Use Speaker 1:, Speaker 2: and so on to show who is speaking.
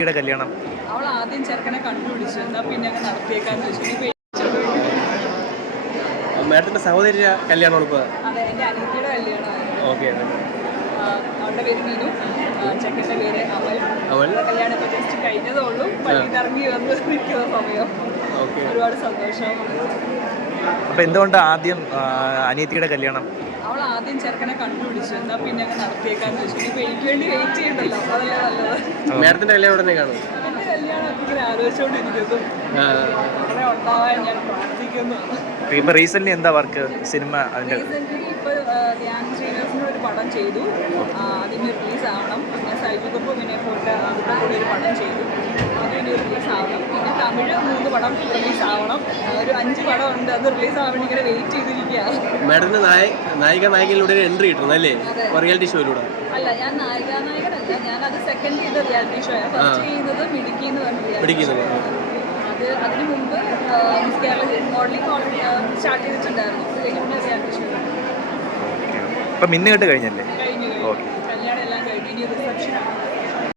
Speaker 1: യുടെ കല്യാണം.
Speaker 2: അവൾ ആദ്യം ചെറുക്കനെ കണ്ടുപിടിച്ചു. എന്നാ പിന്നെ അങ്ങ് നടത്തിയേക്കാന്ന്
Speaker 3: മാഡത്തിന്റെ സഹോദരി കല്യാണമാണ് ഇപ്പോൾ
Speaker 2: അതെ എന്റെ അനിയത്തിയുടെ കല്യാണമായിരുന്നു.
Speaker 3: ഓക്കെ.
Speaker 2: ആ, അവളുടെ പേര് മീനു. ആ, ചെക്കന്റെ പേര് അമൽ
Speaker 3: അവൾ?
Speaker 2: അവളുടെ കല്യാണം ഇപ്പൊ ജസ്റ്റ് കഴിഞ്ഞതേ ഉള്ളൂ പള്ളിയിൽ ഇറങ്ങി വന്ന് നിൽക്കുന്ന സമയം.
Speaker 3: ഓക്കെ.
Speaker 2: ഒരുപാട് സന്തോഷം
Speaker 1: അപ്പൊ എന്തുകൊണ്ട് ആദ്യം ആ, അനിയത്തിയുടെ കല്യാണം?
Speaker 2: അവൾ ആദ്യം ചെറുക്കനെ കണ്ടുപിടിച്ചു എന്നാ പിന്നെ അങ്ങ് നടത്തിയേക്കാന്ന് വെച്ചു ഇപ്പൊ എനിക്ക് വേണ്ടി വെയിറ്റ് ചെയ്യണ്ടല്ലോ. അതല്ലേ നല്ലത്.
Speaker 3: മാഡത്തിന്റെ കല്യാണം ഉടനെ കാണും?
Speaker 2: എന്റെ കല്യാണം ഇങ്ങനെ ആലോചിച്ചുകൊണ്ടിരിക്കുന്നു
Speaker 3: ആ,
Speaker 2: അവിടെ ഉണ്ടാവാൻ ഞാൻ പ്രാർത്ഥിക്കുന്നു.
Speaker 1: എന്താ വർക്ക് സിനിമ
Speaker 2: ധ്യാൻ ഒരു പടം ചെയ്തു. അതിന് റിലീസ് ആവണം. പിന്നെ പിന്നെ പോയിട്ട് അതിന്റെ കൂടെ ഒരു പടം ചെയ്തു അതിന് റിലീസ് ആവണം പിന്നെ തമിഴ് മൂന്ന് പടം റിലീസ് ആവണം ഒരു അഞ്ച് പടം ഉണ്ട് അത് റിലീസ് ആവാൻ ഇങ്ങനെ വെയിറ്റ് ചെയ്തിരിക്കുകയാണ്.
Speaker 3: മാഡത്തിന് നായ നായിക നായികയിലൂടെ ഒരു എൻട്രി കിട്ടുന്നു അല്ലേ? റിയാലിറ്റി ഷോയിലൂടെ
Speaker 2: അല്ല ഞാൻ നായിക നായകനല്ല. ഞാൻ അത് സെക്കൻഡ് ചെയ്ത റിയാലിറ്റി ഷോ ഫസ്റ്റ് ചെയ്യുന്നത് മിടുക്കി എന്ന് പറഞ്ഞു അത് അതിന് മുമ്പ് Miss Kerala modelling already start ചെയ്തിട്ടുണ്ടായിരുന്നു. റിയാലിറ്റി ഷോ
Speaker 1: അപ്പം ഇന്ന് കേട്ട് കഴിഞ്ഞല്ലേ?
Speaker 2: കഴിഞ്ഞു
Speaker 1: ഓക്കെ.
Speaker 2: കല്യാണം എല്ലാം കഴിഞ്ഞു. ഇനി റിസപ്ഷനാണ്